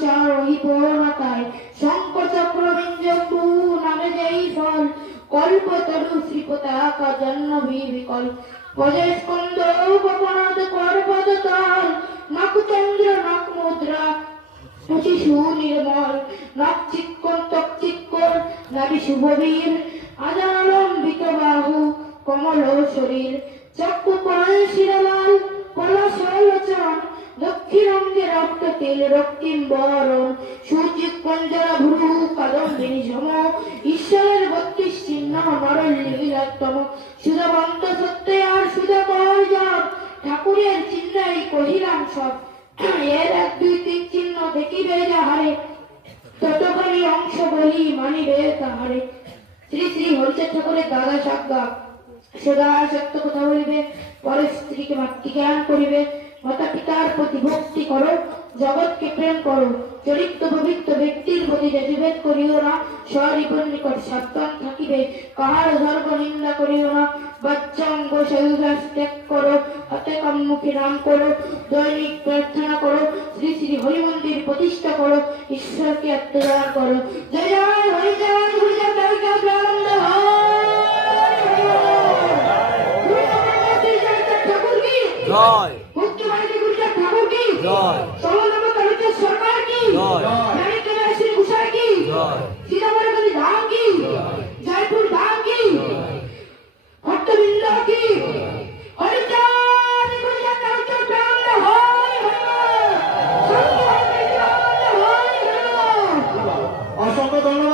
সারোহী পূর্ণতায় শঙ্খ চক্র বিঞ্জম্বু নামে যেই ফল কল্পতরু শ্রীপতাকা জন্মভি বিকল পদে স্কন্দ গোপনাদ পর্বত তল নখচন্দ্র নখ মুদ্রা শিশু নির্মল নখ চিক্কন তক চিক্কর নাভি শুভবীর আদালম্বিত বাহু কমল শরীর চক্ষু কল শিরলাল কলশলোচন দক্ষিণ অঙ্গে রক্ত তেল রক্তিম বরণ সূর্যকুঞ্জরা ভ্রু কদম্বিনী সম ঈশ্বরের 32 চিহ্ন নরল লীলাত্তম সুধবন্ত সত্যে আর সুধকর জপ ঠাকুরের চিহ্নই কহিলাম সব এর 1 2 3 চিহ্ন দেখিবে যাহারে ততখানি অংশ বলি মানিবে তাহারে। শ্রী শ্রী হরিচাঁদ ঠাকুরের দাদা সাজ্ঞা সদা সত্য কথা বলিবে পরে স্ত্রীকে মাতৃজ্ঞান করিবে মাতা পিতার প্রতি ভক্তি করো জগৎকে প্রেম করো চরিত্র পবিত্র ব্যক্তির প্রতি বিভেদ করিও না স্বরিপর নিকট সাবধান থাকিবে কাহার ধর্ম নিন্দা করিও না বাচ্চাঙ্গ শৈবাস ত্যাগ করো হাতে কাম্মুখী নাম করো দৈনিক প্রার্থনা করো শ্রী শ্রী হরি মন্দির প্রতিষ্ঠা করো ঈশ্বরকে আত্মদান করো। জয় জয় হরিচাঁদ হরিচাঁদ প্রেমানন্দ ঠাকুর কি জয় মুক্তিবাহিনী গুরুচাঁদ ঠাকুর কি জয় সর্বধর্ম তরুণের সরকার কি জয় মানিক্য শ্রী ঘোষাল কি জয় সীতামঢ়ী ধাম কি জয় জয়পুর ধাম কি জয় ভক্তবৃন্দ কি হরিচাঁদ গুরুচাঁদ ঠাকুর প্রেমানন্দ হয় অসংখ্য ধন্যবাদ।